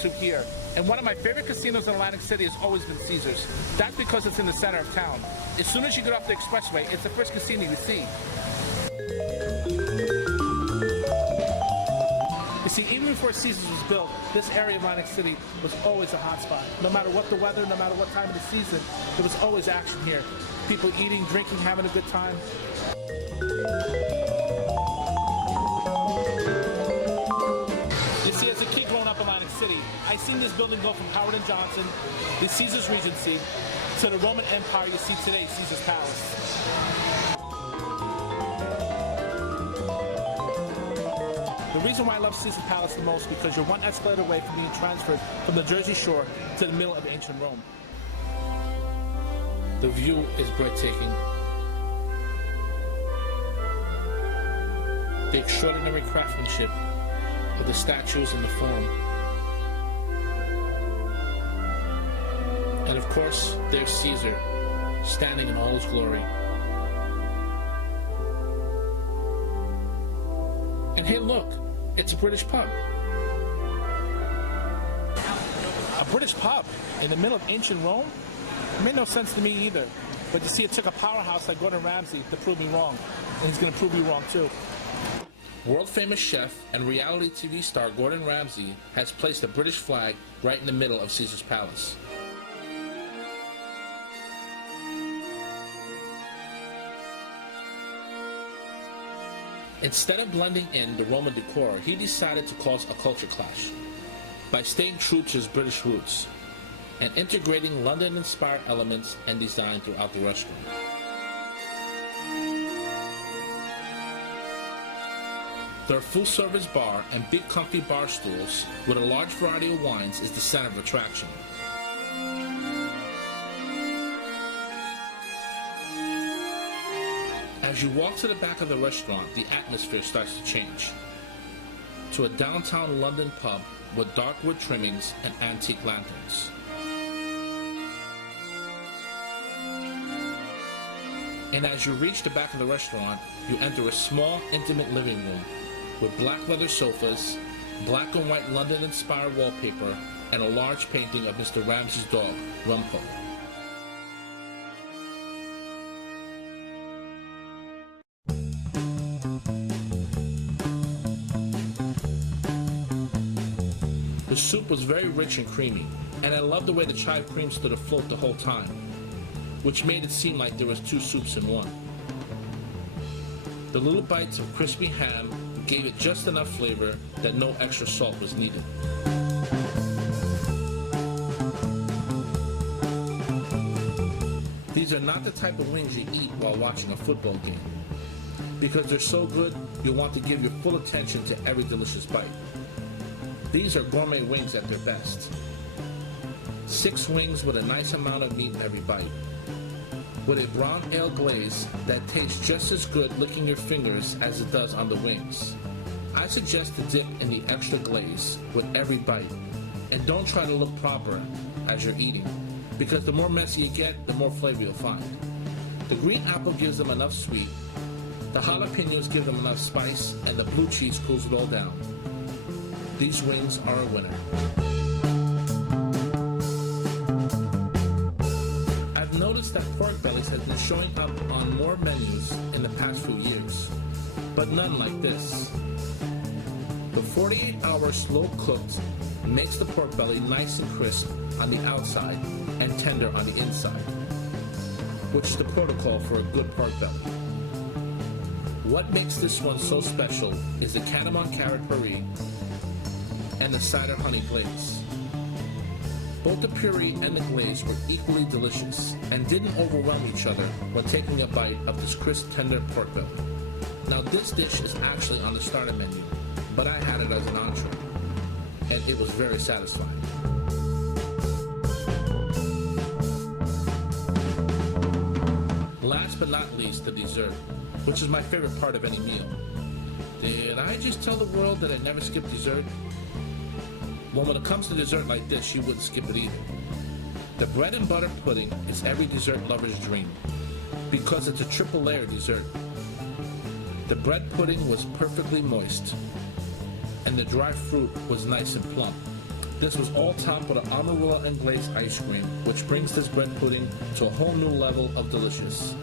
DoTube here, and one of my favorite casinos in Atlantic City has always been Caesars. That's because it's in the center of town. As soon as you get off the expressway, it's the first casino you see. You see, even before Caesars was built, this area of Atlantic City was always a hot spot. No matter what the weather, no matter what time of the season, there was always action here. People eating, drinking, having a good time. You see, as a kid growing up in Atlantic City, I seen this building go from Howard and Johnson, the Caesars Regency, to the Roman Empire you see today, Caesars Palace. The reason why I love Caesars Palace the most is because you're one escalator away from being transferred from the Jersey Shore to the middle of ancient Rome. The view is breathtaking. The extraordinary craftsmanship of the statues and the form. And of course, there's Caesar, standing in all his glory. And hey, look, it's a British pub. A British pub in the middle of ancient Rome? It made no sense to me either. But you see, it took a powerhouse like Gordon Ramsay to prove me wrong. And he's going to prove you wrong too. World-famous chef and reality TV star Gordon Ramsay has placed a British flag right in the middle of Caesars Palace. Instead of blending in the Roman decor, he decided to cause a culture clash by staying true to his British roots and integrating London-inspired elements and design throughout the restaurant. Their full-service bar and big comfy bar stools with a large variety of wines is the center of attraction. As you walk to the back of the restaurant, the atmosphere starts to change to a downtown London pub with dark wood trimmings and antique lanterns. And as you reach the back of the restaurant, you enter a small, intimate living room with black leather sofas, black and white London-inspired wallpaper, and a large painting of Mr. Ramsay's dog, Ramsay. The soup was very rich and creamy, and I loved the way the chive cream stood afloat the whole time, which made it seem like there was two soups in one. The little bites of crispy ham gave it just enough flavor that no extra salt was needed. These are not the type of wings you eat while watching a football game. Because they're so good, you'll want to give your full attention to every delicious bite. These are gourmet wings at their best. 6 wings with a nice amount of meat in every bite, with a brown ale glaze that tastes just as good licking your fingers as it does on the wings. I suggest to dip in the extra glaze with every bite, and don't try to look proper as you're eating, because the more messy you get, the more flavor you'll find. The green apple gives them enough sweet, the jalapenos give them enough spice, and the blue cheese cools it all down. These wings are a winner. I've noticed that pork bellies has been showing up on more menus in the past few years, but none like this. The 48-hour slow cooked makes the pork belly nice and crisp on the outside and tender on the inside, which is the protocol for a good pork belly. What makes this one so special is the cardamom carrot puree and the cider honey glaze. Both the puree and the glaze were equally delicious and didn't overwhelm each other when taking a bite of this crisp, tender pork belly. Now this dish is actually on the starter menu, but I had it as an entree, and it was very satisfying. Last but not least, the dessert, which is my favorite part of any meal. Did I just tell the world that I never skip dessert? Well, when it comes to dessert like this, you wouldn't skip it either. The bread and butter pudding is every dessert lover's dream, because it's a triple layer dessert. The bread pudding was perfectly moist, and the dry fruit was nice and plump. This was all topped with an amarula and glazed ice cream, which brings this bread pudding to a whole new level of delicious.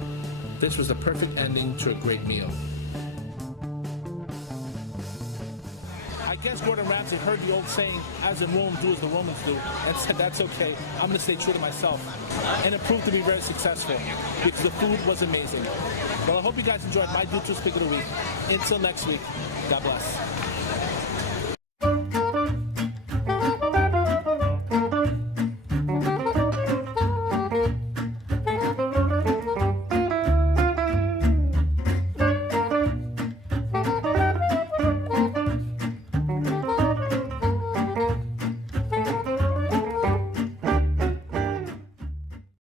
This was the perfect ending to a great meal. I guess Gordon Ramsay heard the old saying, as in Rome, do as the Romans do, and said that's okay, I'm going to stay true to myself. And it proved to be very successful, because the food was amazing. Well, I hope you guys enjoyed my DoTube Pick of the Week. Until next week, God bless.